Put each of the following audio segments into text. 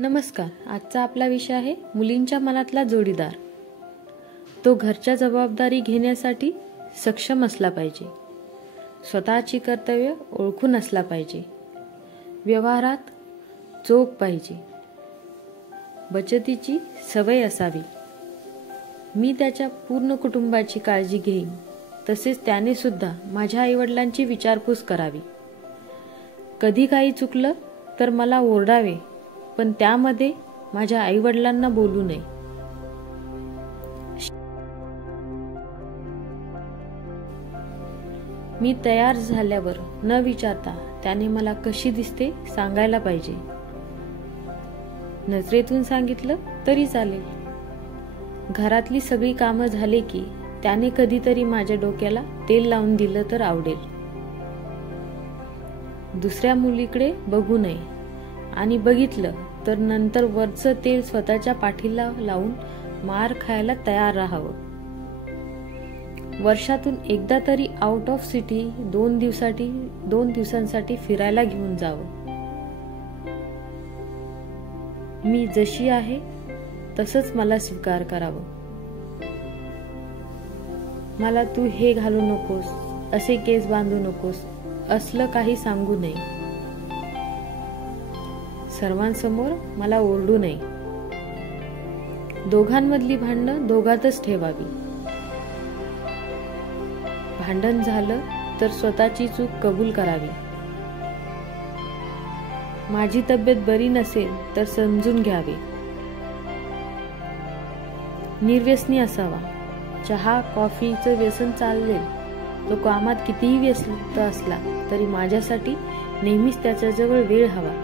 नमस्कार. आजचा आपला विषय आहे मुलींच्या मनातला जोडीदार. तो घरच्या जबाबदारी घेण्यासाठी सक्षम असला पाहिजे, स्वतःची कर्तव्य ओळखून असला पाहिजे, व्यवहारात चोख पाहिजे, बचतीची सवय असावी. मी त्याच्या पूर्ण कुटुंबाची काळजी घेईन, तसेच त्याने सुद्धा माझ्या आईवडिलांची विचारपूस करावी. कधी काही चुकलं तर मला ओरडावे, पण त्यामध्ये माझ्या आईवडिलांना बोलू नये. मी तयार झाल्यावर न विचारता त्याने मला कशी दिसते सांगायला पाहिजे. नजरेतून सांगितलं तरी चालेल. घरातली सगळी कामं झाले की त्याने कधीतरी माझ्या डोक्याला तेल लावून दिलं तर आवडेल. दुसऱ्या मुलीकडे बघू नये आणि बघितलं तर नंतर वरचं तेल स्वतःच्या पाठीला लावून मार खायला तयार राहावं. वर्षातून एकदा तरी आउट ऑफ सिटी 2 दिवसांसाठी फिरायला घेऊन जावं. मी जशी आहे तसंच मला स्वीकार करावं. मला तू हे घालू नकोस, असे केस बांधू नकोस, असलं काही सांगू नये. सर्वांसमोर मला ओरडू नये. दोघांमधली भांडणं दोघातच ठेवावी. भांडण झालं तर स्वतःची चूक कबूल करावी. माझी तब्येत बरी नसेल तर समजून घ्यावे. निर्व्यसनी असावा. चहा कॉफीचं व्यसन चालेल, तो कामात कितीही व्यस्त असला तरी माझ्यासाठी नेहमीच त्याच्याजवळ वेळ हवा.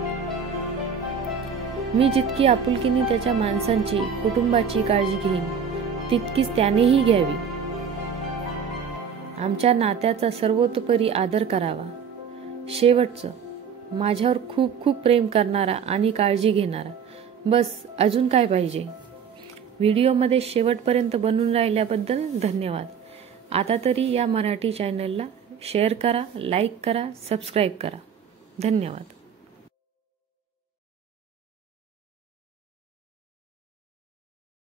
मी जितकी आपुलकीने त्याच्या माणसांची कुटुंबाची काळजी घेईन तितकीच त्यानेही घ्यावी. आमच्या नात्याचा सर्वतोपरी आदर करावा. शेवटचं, माझ्यावर खूप खूप प्रेम करणारा आणि काळजी घेणारा. बस अजून काय पाहिजे. व्हिडिओमध्ये शेवटपर्यंत बनून राहिल्याबद्दल धन्यवाद. आता तरी या मराठी चॅनलला शेअर करा, लाईक करा, सबस्क्राईब करा. धन्यवाद.